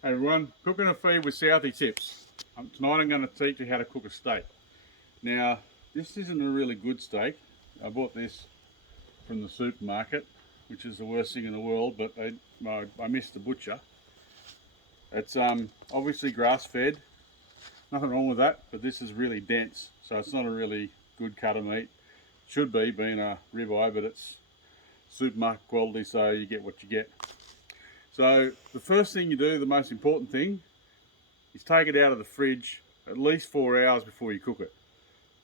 Hey everyone, cooking a feed with Southie Tips. Tonight I'm going to teach you how to cook a steak. Now, this isn't a really good steak. I bought this from the supermarket, which is the worst thing in the world, but I missed the butcher. It's obviously grass-fed, nothing wrong with that, but this is really dense, so it's not a really good cut of meat. Should be, being a ribeye, but it's supermarket quality, so you get what you get. So the first thing you do, the most important thing, is take it out of the fridge at least 4 hours before you cook it.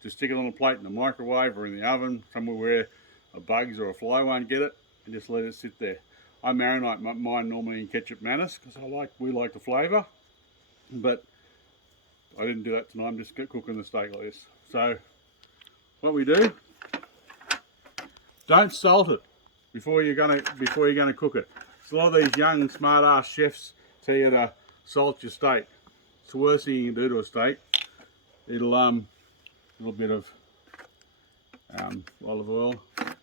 Just stick it on a plate in the microwave or in the oven, somewhere where a bugs or a fly won't get it, and just let it sit there. I marinate mine normally in ketchup mayonnaise because we like the flavour, but I didn't do that tonight. I'm just cooking the steak like this. So what we do, don't salt it before you're gonna cook it. So a lot of these young smart ass chefs tell you to salt your steak. It's the worst thing you can do to a steak. It'll little bit of olive oil,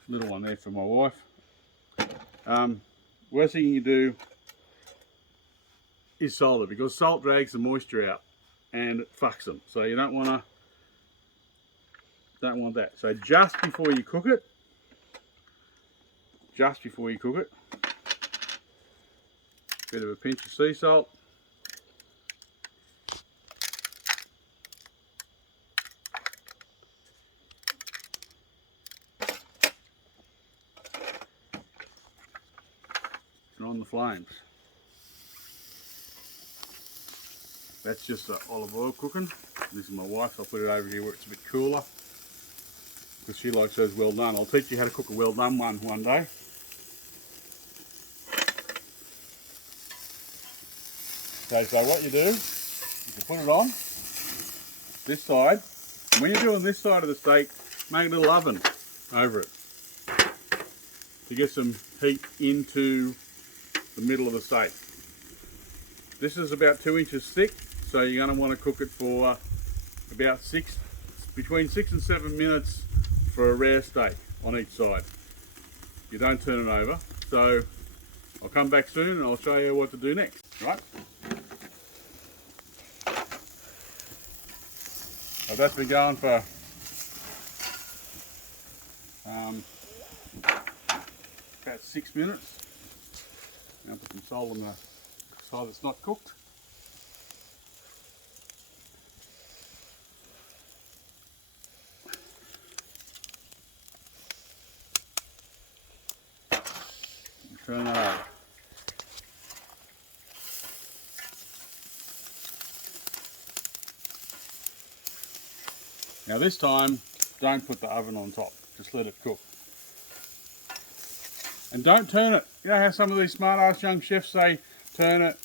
little one there for my wife. Worst thing you can do is salt it, because salt drags the moisture out and it fucks them. So you don't want that. So just before you cook it, bit of a pinch of sea salt. And on the flames. That's just the olive oil cooking. This is my wife. I'll put it over here where it's a bit cooler, because she likes those well done. I'll teach you how to cook a well done one day. Okay, so what you do is you put it on this side, and when you're doing this side of the steak, make a little oven over it to get some heat into the middle of the steak. This is about 2 inches thick, so you're going to want to cook it for about between 6 and 7 minutes for a rare steak on each side. You don't turn it over. So I'll come back soon and I'll show you what to do next. Right? So that's been going for about 6 minutes. Now put some salt on the side that's not cooked. Turn that over. Now this time, don't put the oven on top, just let it cook. And don't turn it. You know how some of these smart ass young chefs say, turn it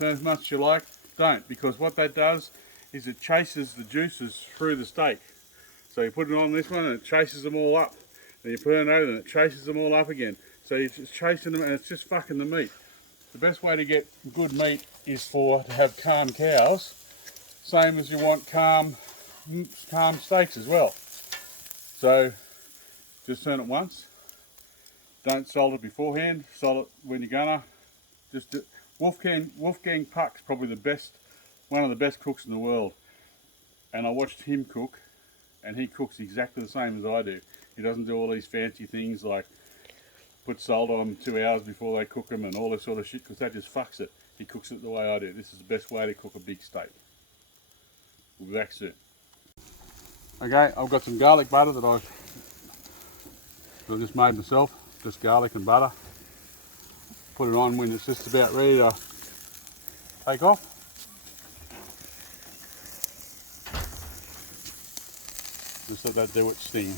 as much as you like? Don't, because what that does is it chases the juices through the steak. So you put it on this one and it chases them all up. Then you put it on over and it chases them all up again. So you're just chasing them and it's just fucking the meat. The best way to get good meat is to have calm cows, same as you want calm steaks as well. So just turn it once. Don't salt it beforehand. Salt it when you're gonna. Wolfgang Puck's probably one of the best cooks in the world, and I watched him cook, and he cooks exactly the same as I do. He doesn't do all these fancy things like put salt on them 2 hours before they cook them and all this sort of shit, because that just fucks it. He cooks it the way I do. This is the best way to cook a big steak. We'll be back soon. Okay, I've got some garlic butter that I've just made myself, just garlic and butter. Put it on when it's just about ready to take off. Just let that do its thing.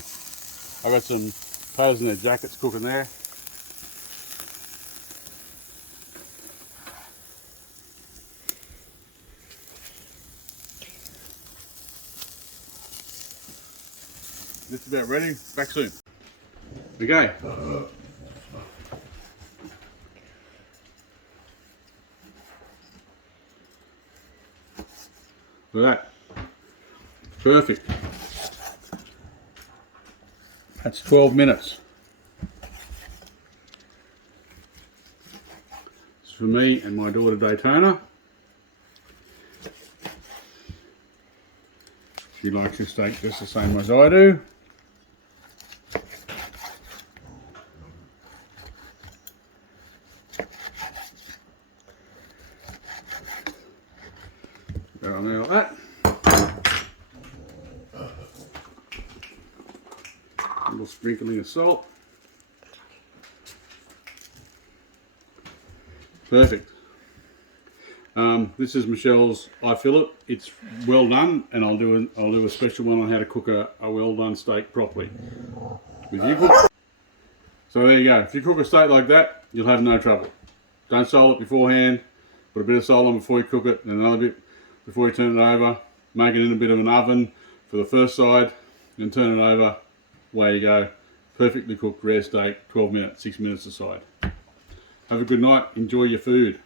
I've got some potatoes in their jackets cooking there. Just about ready, back soon. Okay. Look at that. Perfect. That's 12 minutes. It's for me and my daughter Daytona. She likes her steak just the same as I do. Go on there like that. A little sprinkling of salt. Perfect. This is Michelle's eye fillet. It's well done, and I'll do a special one on how to cook a well done steak properly. With you. So there you go. If you cook a steak like that, you'll have no trouble. Don't salt it beforehand. Put a bit of salt on before you cook it, and another bit before you turn it over. Make it in a bit of an oven for the first side, and turn it over. Away you go. Perfectly cooked rare steak, 12 minutes, 6 minutes aside. Have a good night. Enjoy your food.